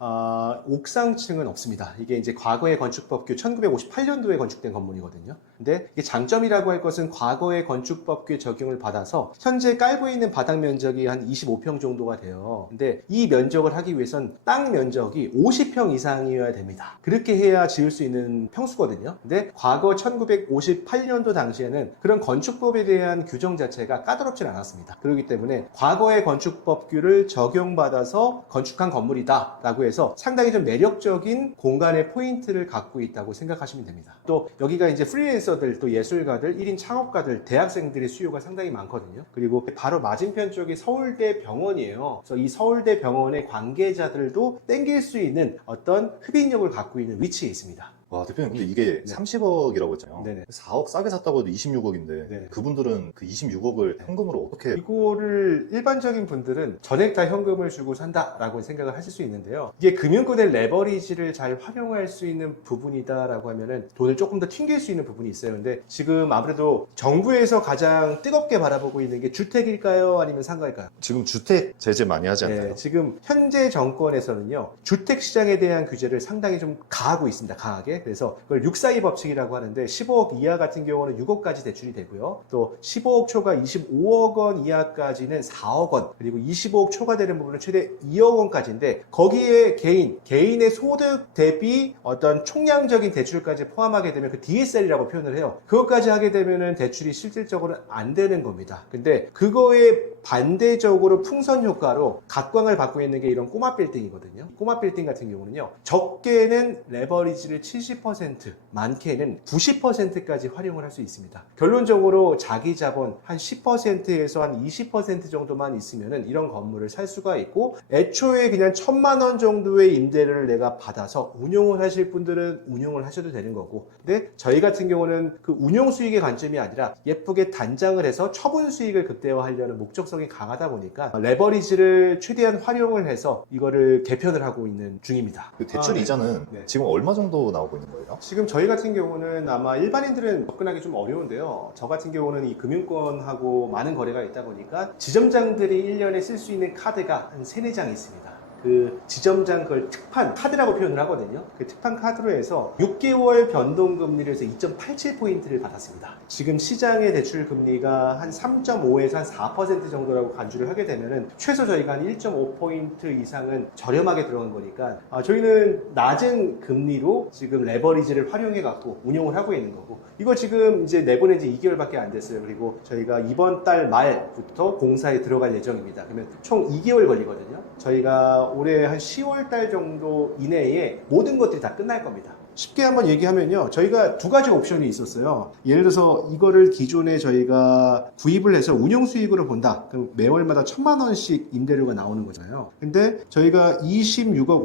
옥상층은 없습니다. 이게 이제 과거의 건축법규 1958년도에 건축된 건물이거든요. 근데 이게 장점이라고 할 것은 과거의 건축법규 적용을 받아서 현재 깔고 있는 바닥 면적이 한 25평 정도가 돼요. 근데 이 면적을 하기 위해선 땅 면적이 50평 이상이어야 됩니다. 그렇게 해야 지을 수 있는 평수거든요. 근데 과거 1958년도 당시에는 그런 건축법에 대한 규정 자체가 까다롭진 않았습니다. 그렇기 때문에 과거의 건축법규를 적용받아서 건축한 건물이다 라고 해서 상당히 좀 매력적인 공간의 포인트를 갖고 있다고 생각하시면 됩니다. 또 여기가 이제 프리랜서들, 또 예술가들, 1인 창업가들, 대학생들의 수요가 상당히 많거든요. 그리고 바로 맞은편 쪽이 서울대 병원이에요. 그래서 이 서울대 병원의 관계자들도 땡길 수 있는 어떤 흡인력을 갖고 있는 위치에 있습니다. 와, 대표님, 근데 이게 네. 30억이라고 했잖아요. 네네. 4억 싸게 샀다고 해도 26억인데 네. 그분들은 그 26억을 현금으로 어떻게 이거를 일반적인 분들은 전액 다 현금을 주고 산다라고 생각을 하실 수 있는데요. 이게 금융권의 레버리지를 잘 활용할 수 있는 부분이다라고 하면은 돈을 조금 더 튕길 수 있는 부분이 있어요. 근데 지금 아무래도 정부에서 가장 뜨겁게 바라보고 있는 게 주택일까요? 아니면 상가일까요? 지금 주택 제재 많이 하지 않나요? 네, 지금 현재 정권에서는요, 주택 시장에 대한 규제를 상당히 좀 가하고 있습니다. 강하게. 그래서 그걸 642 법칙이라고 하는데 15억 이하 같은 경우는 6억까지 대출이 되고요. 또 15억 초과 25억 원 이하까지는 4억 원, 그리고 25억 초과 되는 부분은 최대 2억 원까지인데 거기에 개인의 소득 대비 어떤 총량적인 대출까지 포함하게 되면 그 DSL이라고 표현을 해요. 그것까지 하게 되면은 대출이 실질적으로 안 되는 겁니다. 근데 그거에 반대적으로 풍선 효과로 각광을 받고 있는 게 이런 꼬마 빌딩이거든요. 꼬마 빌딩 같은 경우는요, 적게는 레버리지를 칠 70%, 많게는 90%까지 활용을 할 수 있습니다. 결론적으로 자기 자본 한 10%에서 한 20% 정도만 있으면은 이런 건물을 살 수가 있고, 애초에 그냥 1,000만 원 정도의 임대료를 내가 받아서 운용을 하실 분들은 운용을 하셔도 되는 거고, 근데 저희 같은 경우는 그 운용 수익의 관점이 아니라 예쁘게 단장을 해서 처분 수익을 극대화하려는 목적성이 강하다 보니까 레버리지를 최대한 활용을 해서 이거를 개편을 하고 있는 중입니다. 그 대출 이자는 네. 지금 얼마 정도 나오고 있는 거예요? 지금 저희 같은 경우는 아마 일반인들은 접근하기 좀 어려운데요. 저 같은 경우는 이 금융권하고 많은 거래가 있다 보니까 지점장들이 1년에 쓸 수 있는 카드가 한 3, 4장 있습니다. 그 지점장 그걸 특판 카드라고 표현을 하거든요. 그 특판 카드로 해서 6개월 변동금리를 해서 2.87포인트를 받았습니다. 지금 시장의 대출 금리가 한 3.5에서 한 4% 정도라고 간주를 하게 되면은 최소 저희가 한 1.5포인트 이상은 저렴하게 들어간 거니까 저희는 낮은 금리로 지금 레버리지를 활용해 갖고 운용을 하고 있는 거고, 이거 지금 이제 내보낸 지 2개월밖에 안 됐어요. 그리고 저희가 이번 달 말부터 공사에 들어갈 예정입니다. 그러면 총 2개월 걸리거든요. 저희가 올해 한 10월 달 정도 이내에 모든 것들이 다 끝날 겁니다. 쉽게 한번 얘기하면요, 저희가 두 가지 옵션이 있었어요. 예를 들어서 이거를 기존에 저희가 구입을 해서 운용 수익으로 본다. 그럼 매월마다 1,000만 원씩 임대료가 나오는 거잖아요. 근데 저희가 26억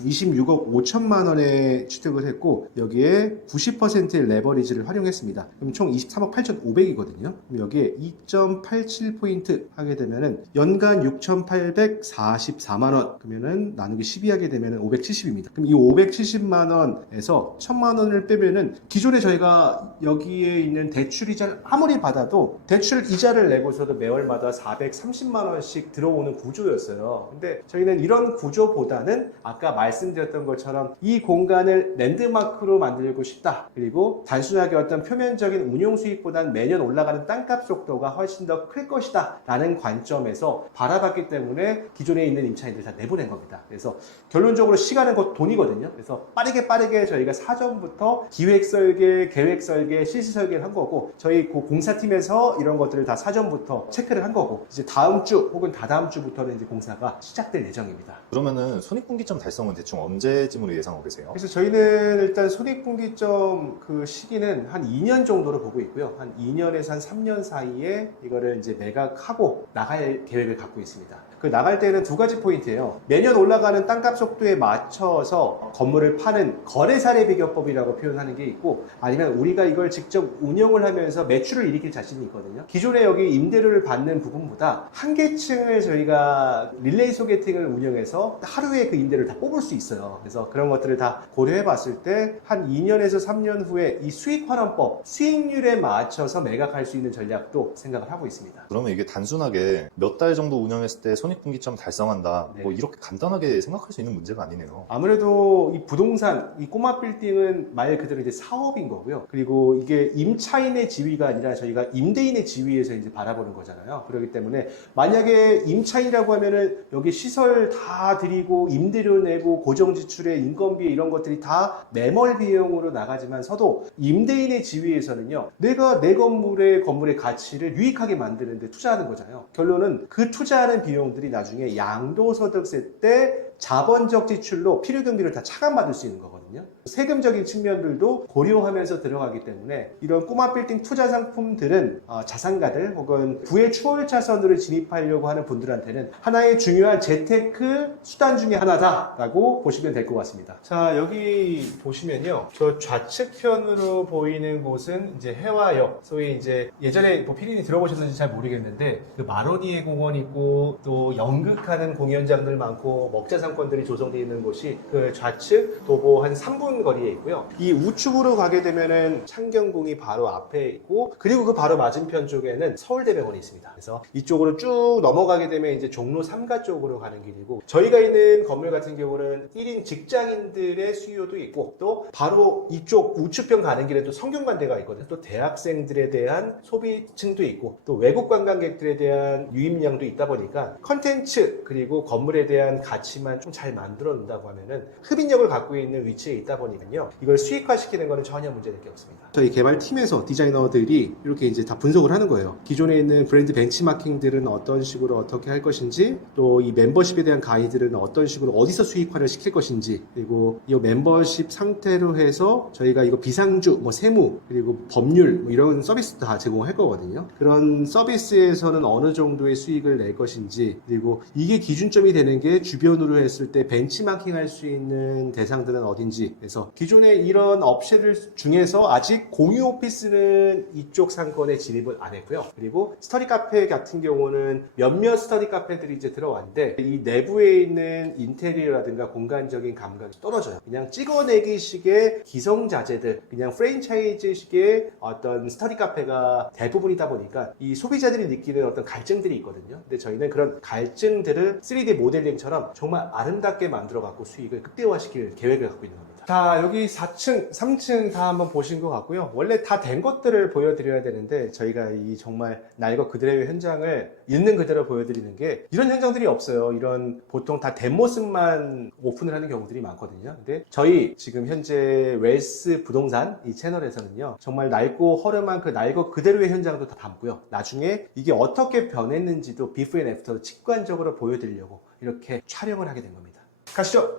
5천만 원에 취득을 했고, 여기에 90%의 레버리지를 활용했습니다. 그럼 총 23억 8,500이거든요. 그럼 여기에 2.87포인트 하게 되면은 연간 6,844만 원. 그러면은 나누기 12 하게 되면은 570입니다. 그럼 이 570만 원 에서 1,000만 원을 빼면은 기존에 저희가 여기에 있는 대출 이자를 아무리 받아도 대출 이자를 내고서도 매월마다 430만 원씩 들어오는 구조였어요. 근데 저희는 이런 구조보다는 아까 말씀드렸던 것처럼 이 공간을 랜드마크로 만들고 싶다. 그리고 단순하게 어떤 표면적인 운용 수익보다는 매년 올라가는 땅값 속도가 훨씬 더 클 것이다 라는 관점에서 바라봤기 때문에 기존에 있는 임차인들 다 내보낸 겁니다. 그래서 결론적으로 시간은 곧 돈이거든요. 그래서 빠르게 저희가 사전부터 기획 설계, 계획 설계, 실시 설계를 한 거고, 저희 그 공사팀에서 이런 것들을 다 사전부터 체크를 한 거고, 이제 다음 주 혹은 다다음 주부터는 이제 공사가 시작될 예정입니다. 그러면은 손익분기점 달성은 대충 언제쯤으로 예상하고 계세요? 그래서 저희는 일단 손익분기점 그 시기는 한 2년 정도로 보고 있고요. 한 2년에서 한 3년 사이에 이거를 이제 매각하고 나갈 계획을 갖고 있습니다. 그 나갈 때는 두 가지 포인트예요. 매년 올라가는 땅값 속도에 맞춰서 건물을 파는 거래사례 비교법이라고 표현하는 게 있고, 아니면 우리가 이걸 직접 운영을 하면서 매출을 일으킬 자신이 있거든요. 기존에 여기 임대료를 받는 부분보다 한 개층을 저희가 릴레이 소개팅을 운영해서 하루에 그 임대료를 다 뽑을 수 있어요. 그래서 그런 것들을 다 고려해 봤을 때 한 2년에서 3년 후에 이 수익환원법, 수익률에 맞춰서 매각할 수 있는 전략도 생각을 하고 있습니다. 그러면 이게 단순하게 몇 달 정도 운영했을 때 손익분기점 달성한다, 네. 뭐 이렇게 간단하게 생각할 수 있는 문제가 아니네요. 아무래도 이 부동산, 이 꼬마 빌딩은 말 그대로 이제 사업인 거고요. 그리고 이게 임차인의 지위가 아니라 저희가 임대인의 지위에서 이제 바라보는 거잖아요. 그렇기 때문에 만약에 임차인이라고 하면은 여기 시설 다 들이고 임대료 내고 고정 지출에 인건비 이런 것들이 다 매몰 비용으로 나가지만서도 임대인의 지위에서는요, 내가 내 건물의 가치를 유익하게 만드는데 투자하는 거잖아요. 결론은 그 투자하는 비용들이 나중에 양도소득세 때 자본적 지출로 필요경비를 다 차감받을 수 있는 거거든요. 세금적인 측면들도 고려하면서 들어가기 때문에 이런 꼬마 빌딩 투자 상품들은 자산가들 혹은 부의 추월차선으로 진입하려고 하는 분들한테는 하나의 중요한 재테크 수단 중에 하나다라고 보시면 될 것 같습니다. 자, 여기 보시면요, 저 좌측편으로 보이는 곳은 이제 해화역, 소위 이제 예전에 뭐 피디님 들어보셨는지 잘 모르겠는데 그 마로니에 공원 있고 또 연극하는 공연장들 많고 먹자 상권들이 조성되어 있는 곳이 그 좌측 도보 한 3분 거리에 있고요. 이 우측으로 가게 되면은 창경궁이 바로 앞에 있고, 그리고 그 바로 맞은편 쪽에는 서울대병원이 있습니다. 그래서 이쪽으로 쭉 넘어가게 되면 이제 종로 3가 쪽으로 가는 길이고, 저희가 있는 건물 같은 경우는 1인 직장인들의 수요도 있고, 또 바로 이쪽 우측편 가는 길에 또 성균관대가 있거든요. 또 대학생들에 대한 소비층도 있고, 또 외국 관광객들에 대한 유입량도 있다 보니까 컨텐츠 그리고 건물에 대한 가치만 좀 잘 만들어 놓는다고 하면은 흡인력을 갖고 있는 위치에 위치에 있다 보니까요. 이걸 수익화시키는 거는 전혀 문제될 게 없습니다. 저희 개발팀에서 디자이너들이 이렇게 이제 다 분석을 하는 거예요. 기존에 있는 브랜드 벤치마킹들은 어떤 식으로 어떻게 할 것인지, 또 이 멤버십에 대한 가이드는 어떤 식으로 어디서 수익화를 시킬 것인지, 그리고 이 멤버십 상태로 해서 저희가 이거 비상주, 뭐 세무, 그리고 법률 뭐 이런 서비스도 다 제공할 거거든요. 그런 서비스에서는 어느 정도의 수익을 낼 것인지, 그리고 이게 기준점이 되는 게 주변으로 했을 때 벤치마킹 할 수 있는 대상들은 어딘지. 그래서 기존에 이런 업체들 중에서 아직 공유 오피스는 이쪽 상권에 진입을 안 했고요. 그리고 스터디 카페 같은 경우는 몇몇 스터디 카페들이 이제 들어왔는데, 이 내부에 있는 인테리어라든가 공간적인 감각이 떨어져요. 그냥 찍어내기 식의 기성자재들, 그냥 프랜차이즈 식의 어떤 스터디 카페가 대부분이다 보니까 이 소비자들이 느끼는 어떤 갈증들이 있거든요. 근데 저희는 그런 갈증들을 3D 모델링처럼 정말 아름답게 만들어 갖고 수익을 극대화시킬 계획을 갖고 있는 겁니다. 자, 여기 4층, 3층 다 한번 보신 것 같고요. 원래 다 된 것들을 보여드려야 되는데 저희가 이 정말 날 것 그대로의 현장을 있는 그대로 보여드리는 게 이런 현장들이 없어요. 이런 보통 다 된 모습만 오픈을 하는 경우들이 많거든요. 근데 저희 지금 현재 웰스 부동산 이 채널에서는요, 정말 낡고 허름한 그 날 것 그대로의 현장도 다 담고요. 나중에 이게 어떻게 변했는지도 비포 앤 애프터로 직관적으로 보여드리려고 이렇게 촬영을 하게 된 겁니다. 가시죠.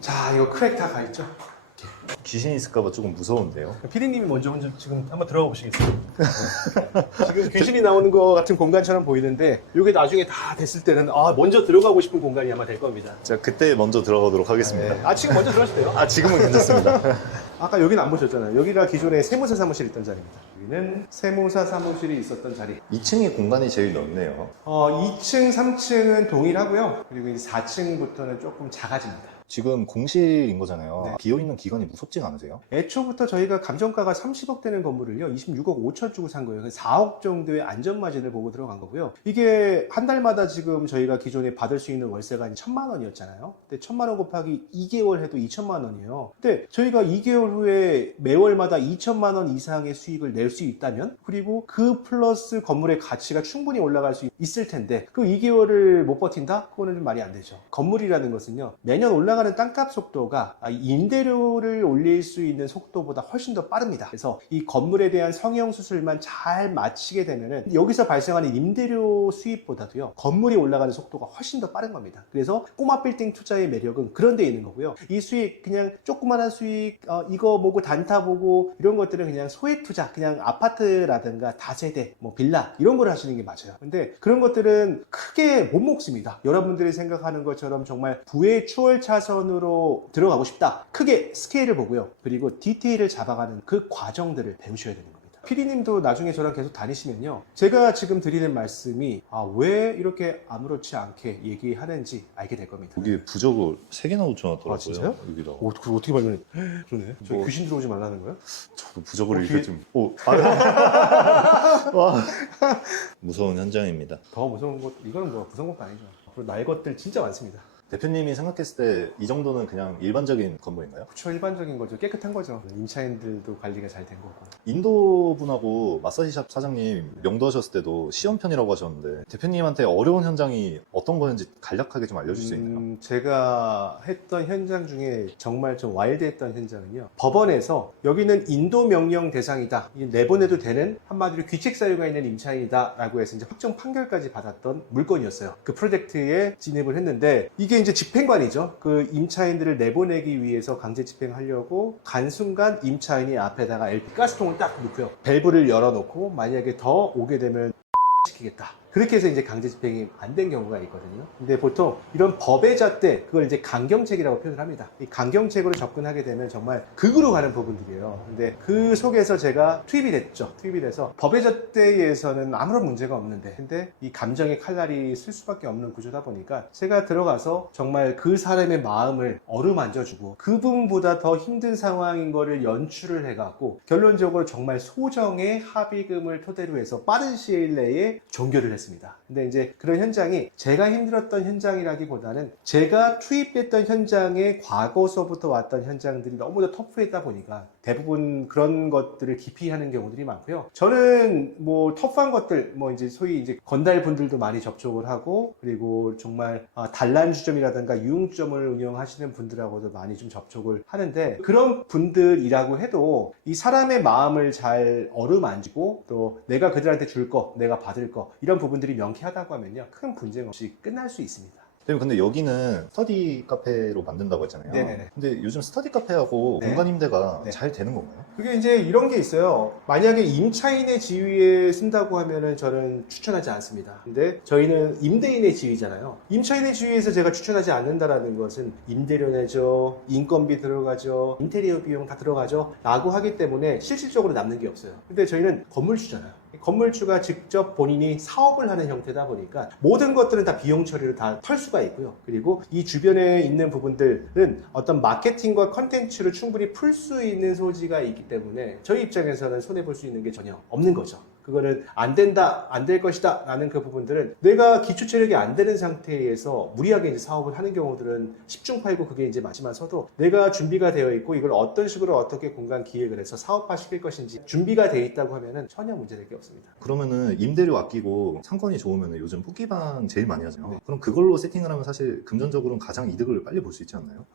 자, 이거 크랙 다 가있죠? 귀신이 있을까봐 조금 무서운데요. 피디님이 먼저 지금 한번 들어가 보시겠어요? 지금 귀신이 나오는 것 같은 공간처럼 보이는데 이게 나중에 다 됐을 때는 먼저 들어가고 싶은 공간이 아마 될 겁니다. 자, 그때 먼저 들어가도록 하겠습니다. 네. 지금 먼저 들어가셔도 돼요. 지금은 괜찮습니다. 아까 여기는 안 보셨잖아요. 여기가 기존에 세무사 사무실이 있던 자리입니다. 여기는 세무사 사무실이 있었던 자리. 2층이 공간이 제일 넓네요. 2층, 3층은 동일하고요. 그리고 이제 4층부터는 조금 작아집니다. 지금 공실인 거잖아요. 네. 비어있는 기간이 무섭지 않으세요? 애초부터 저희가 감정가가 30억 되는 건물을요, 26억 5천 주고 산 거예요. 4억 정도의 안전마진을 보고 들어간 거고요. 이게 한 달마다 지금 저희가 기존에 받을 수 있는 월세가 1,000만 원이었잖아요. 근데 1,000만 원 곱하기 2개월 해도 2천만 원이에요. 근데 저희가 2개월 후에 매월마다 2천만 원 이상의 수익을 낼 수 있다면, 그리고 그 플러스 건물의 가치가 충분히 올라갈 수 있을 텐데 그 2개월을 못 버틴다? 그거는 좀 말이 안 되죠. 건물이라는 것은요, 매년 올라가는 땅값 속도가 임대료를 올릴 수 있는 속도보다 훨씬 더 빠릅니다. 그래서 이 건물에 대한 성형 수술만 잘 마치게 되면은 여기서 발생하는 임대료 수입보다도요, 건물이 올라가는 속도가 훨씬 더 빠른 겁니다. 그래서 꼬마 빌딩 투자의 매력은 그런 데 있는 거고요. 이 수익, 그냥 조그마한 수익, 이거 보고 단타 보고 이런 것들은 그냥 소액 투자, 그냥 아파트라든가 다세대, 뭐 빌라 이런 걸 하시는 게 맞아요. 근데 그런 것들은 크게 못 먹습니다. 여러분들이 생각하는 것처럼 정말 부의 추월차선으로 들어가고 싶다, 크게 스케일을 보고요. 그리고 디테일을 잡아가는 그 과정들을 배우셔야 되는 겁니다. 피디님도 나중에 저랑 계속 다니시면요, 제가 지금 드리는 말씀이 왜 이렇게 아무렇지 않게 얘기하는지 알게 될 겁니다. 여기 부적을 3개나 붙여놨더라고요. 진짜요? 여기다. 그걸 어떻게 발견해? 그러네. 저 뭐- 귀신 들어오지 말라는 거야? 저도 부적을 뒤에- 이렇게 좀. 와. 무서운 현장입니다. 더 무서운 것, 이거는 뭐 무서운 것도 아니죠. 그리고 날 것들 진짜 많습니다. 대표님이 생각했을 때 이 정도는 그냥 일반적인 건물인가요? 그쵸, 일반적인 거죠. 깨끗한 거죠. 임차인들도 관리가 잘 된 거고. 인도 분하고 마사지샵 사장님 명도하셨을 때도 시험편이라고 하셨는데 대표님한테 어려운 현장이 어떤 거였는지 간략하게 좀 알려줄 수 있나요? 제가 했던 현장 중에 정말 좀 와일드했던 현장은요, 법원에서 여기는 인도 명령 대상이다, 내보내도 되는, 한마디로 귀책 사유가 있는 임차인이다 라고 해서 이제 확정 판결까지 받았던 물건이었어요. 그 프로젝트에 진입을 했는데, 이게 이제 집행관이죠. 그 임차인들을 내보내기 위해서 강제 집행하려고 간 순간 임차인이 앞에다가 LP 가스통을 딱 놓고요, 밸브를 열어놓고 만약에 더 오게 되면 시키겠다, 그렇게 해서 이제 강제 집행이 안 된 경우가 있거든요. 근데 보통 이런 법의 잣대, 그걸 이제 강경책이라고 표현을 합니다. 이 강경책으로 접근하게 되면 정말 극으로 가는 부분들이에요. 근데 그 속에서 제가 투입이 됐죠. 투입이 돼서 법의 잣대에서는 아무런 문제가 없는데, 근데 이 감정의 칼날이 쓸 수밖에 없는 구조다 보니까 제가 들어가서 정말 그 사람의 마음을 어루만져주고 그분보다 더 힘든 상황인 거를 연출을 해갖고 결론적으로 정말 소정의 합의금을 토대로 해서 빠른 시일 내에 종결을 했습니다. 근데 이제 그런 현장이 제가 힘들었던 현장이라기보다는 제가 투입됐던 현장에 과거서부터 왔던 현장들이 너무도 터프했다 보니까 대부분 그런 것들을 기피하는 경우들이 많고요. 저는 뭐 터프한 것들, 뭐 이제 소위 이제 건달 분들도 많이 접촉을 하고, 그리고 정말 단란주점이라든가 유흥점을 운영하시는 분들하고도 많이 좀 접촉을 하는데, 그런 분들이라고 해도 이 사람의 마음을 잘 어루만지고 또 내가 그들한테 줄 거, 내가 받을 거, 이런 부분들이 명쾌하다고 하면요, 큰 분쟁 없이 끝날 수 있습니다. 근데 여기는 스터디 카페로 만든다고 했잖아요. 네네네. 근데 요즘 스터디 카페하고 네. 공간 임대가 네. 잘 되는 건가요? 그게 이제 이런 게 있어요. 만약에 임차인의 지위에 쓴다고 하면은 저는 추천하지 않습니다. 근데 저희는 임대인의 지위잖아요. 임차인의 지위에서 제가 추천하지 않는다라는 것은 임대료 내죠, 인건비 들어가죠, 인테리어 비용 다 들어가죠 라고 하기 때문에 실질적으로 남는 게 없어요. 근데 저희는 건물주잖아요. 건물주가 직접 본인이 사업을 하는 형태다 보니까 모든 것들은 다 비용 처리를 다 털 수가 있고요. 그리고 이 주변에 있는 부분들은 어떤 마케팅과 컨텐츠를 충분히 풀 수 있는 소지가 있기 때문에 저희 입장에서는 손해볼 수 있는 게 전혀 없는 거죠. 그거는 안 된다, 안 될 것이다 라는 그 부분들은 내가 기초 체력이 안 되는 상태에서 무리하게 이제 사업을 하는 경우들은 10중 8구 그게 이제 맞지만서도 내가 준비가 되어 있고 이걸 어떤 식으로 어떻게 공간 기획을 해서 사업화 시킬 것인지 준비가 되어 있다고 하면은 전혀 문제될 게 없습니다. 그러면은 임대료 아끼고 상권이 좋으면 요즘 뽑기방 제일 많이 하잖아요. 그럼 그걸로 세팅을 하면 사실 금전적으로는 가장 이득을 빨리 볼 수 있지 않나요?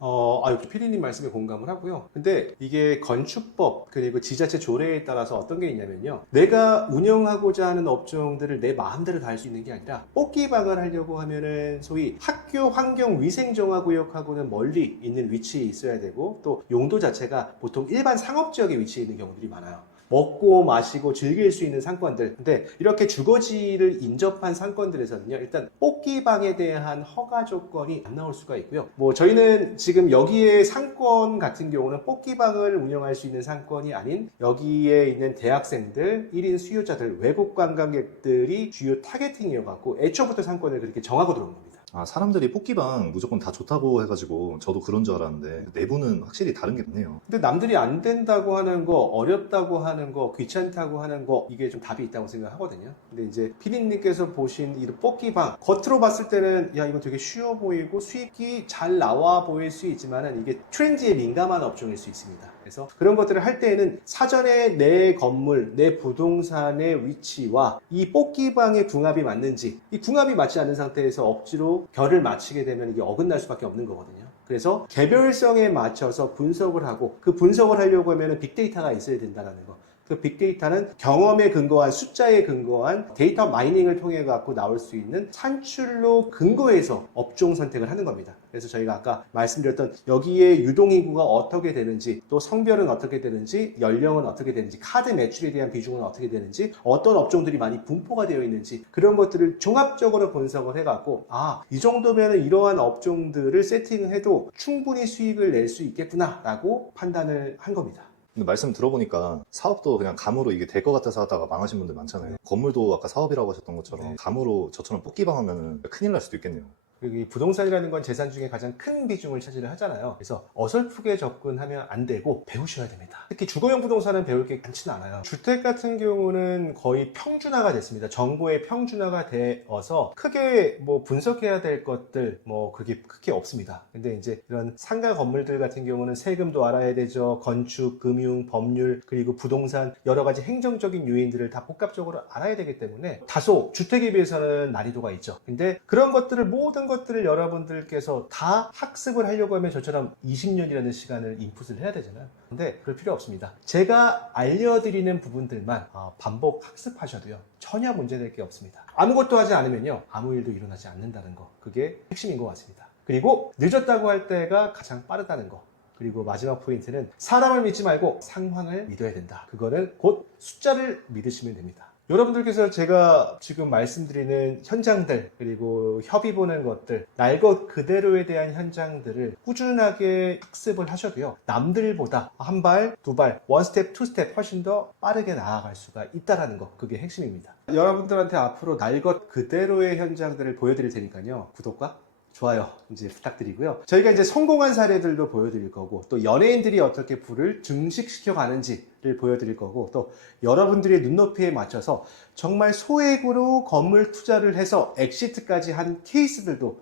피디님 말씀에 공감을 하고요. 근데 이게 건축법 그리고 지자체 조례에 따라서 어떤 게 있냐면요. 내가 운영하고자 하는 업종들을 내 마음대로 다 할 수 있는 게 아니라 뽑기방을 하려고 하면은 소위 학교 환경 위생 정화 구역하고는 멀리 있는 위치에 있어야 되고 또 용도 자체가 보통 일반 상업 지역에 위치해 있는 경우들이 많아요. 먹고 마시고 즐길 수 있는 상권들. 근데 이렇게 주거지를 인접한 상권들에서는요, 일단 뽑기방에 대한 허가 조건이 안 나올 수가 있고요. 뭐 저희는 지금 여기에 상권 같은 경우는 뽑기방을 운영할 수 있는 상권이 아닌 여기에 있는 대학생들, 1인 수요자들, 외국 관광객들이 주요 타겟팅이어갖고 애초부터 상권을 그렇게 정하고 들어온 겁니다. 사람들이 뽑기방 무조건 다 좋다고 해가지고 저도 그런 줄 알았는데 내부는 확실히 다른 게 많네요. 근데 남들이 안 된다고 하는 거, 어렵다고 하는 거, 귀찮다고 하는 거, 이게 좀 답이 있다고 생각하거든요. 근데 이제 피디님께서 보신 이 뽑기방, 겉으로 봤을 때는 야, 이거 되게 쉬워 보이고 수익이 잘 나와 보일 수 있지만은 이게 트렌드에 민감한 업종일 수 있습니다. 그래서 그런 것들을 할 때에는 사전에 내 건물, 내 부동산의 위치와 이 뽑기방의 궁합이 맞는지, 이 궁합이 맞지 않는 상태에서 억지로 결을 맞추게 되면 이게 어긋날 수밖에 없는 거거든요. 그래서 개별성에 맞춰서 분석을 하고 그 분석을 하려고 하면 빅데이터가 있어야 된다는 거. 그 빅데이터는 경험에 근거한 숫자에 근거한 데이터 마이닝을 통해 갖고 나올 수 있는 산출로 근거해서 업종 선택을 하는 겁니다. 그래서 저희가 아까 말씀드렸던 여기에 유동인구가 어떻게 되는지 또 성별은 어떻게 되는지 연령은 어떻게 되는지 카드 매출에 대한 비중은 어떻게 되는지 어떤 업종들이 많이 분포가 되어 있는지 그런 것들을 종합적으로 분석을 해갖고 이 정도면 이러한 업종들을 세팅해도 충분히 수익을 낼 수 있겠구나 라고 판단을 한 겁니다. 근데 말씀 들어보니까 사업도 그냥 감으로 이게 될 것 같아서 하다가 망하신 분들 많잖아요. 건물도 아까 사업이라고 하셨던 것처럼 감으로 저처럼 뽑기방 하면 큰일 날 수도 있겠네요. 그리고 이 부동산이라는 건 재산 중에 가장 큰 비중을 차지를 하잖아요. 그래서 어설프게 접근하면 안 되고 배우셔야 됩니다. 특히 주거용 부동산은 배울 게 많지는 않아요. 주택 같은 경우는 거의 평준화가 됐습니다. 정보의 평준화가 되어서 크게 뭐 분석해야 될 것들 뭐 그게 크게 없습니다. 근데 이제 이런 상가 건물들 같은 경우는 세금도 알아야 되죠. 건축, 금융, 법률 그리고 부동산 여러 가지 행정적인 요인들을 다 복합적으로 알아야 되기 때문에 다소 주택에 비해서는 난이도가 있죠. 근데 그런 것들을 모든 것들을 여러분들께서 다 학습을 하려고 하면 저처럼 20년이라는 시간을 인풋을 해야 되잖아요. 근데 그럴 필요 없습니다. 제가 알려드리는 부분들만 반복 학습하셔도요. 전혀 문제될 게 없습니다. 아무것도 하지 않으면요. 아무 일도 일어나지 않는다는 거. 그게 핵심인 것 같습니다. 그리고 늦었다고 할 때가 가장 빠르다는 거. 그리고 마지막 포인트는 사람을 믿지 말고 상황을 믿어야 된다. 그거는 곧 숫자를 믿으시면 됩니다. 여러분들께서 제가 지금 말씀드리는 현장들 그리고 협의 보는 것들 날 것 그대로에 대한 현장들을 꾸준하게 학습을 하셔도요 남들보다 한 발, 두 발, 원 스텝, 투 스텝 훨씬 더 빠르게 나아갈 수가 있다는 거 그게 핵심입니다. 여러분들한테 앞으로 날 것 그대로의 현장들을 보여드릴 테니까요 구독과 좋아요 이제 부탁드리고요. 저희가 이제 성공한 사례들도 보여드릴 거고 또 연예인들이 어떻게 부를 증식시켜 가는지를 보여드릴 거고 또 여러분들의 눈높이에 맞춰서 정말 소액으로 건물 투자를 해서 엑시트까지 한 케이스들도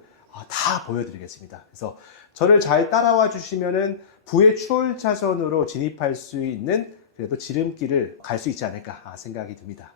다 보여드리겠습니다. 그래서 저를 잘 따라와 주시면은 부의 추월 차선으로 진입할 수 있는 그래도 지름길을 갈 수 있지 않을까 생각이 듭니다.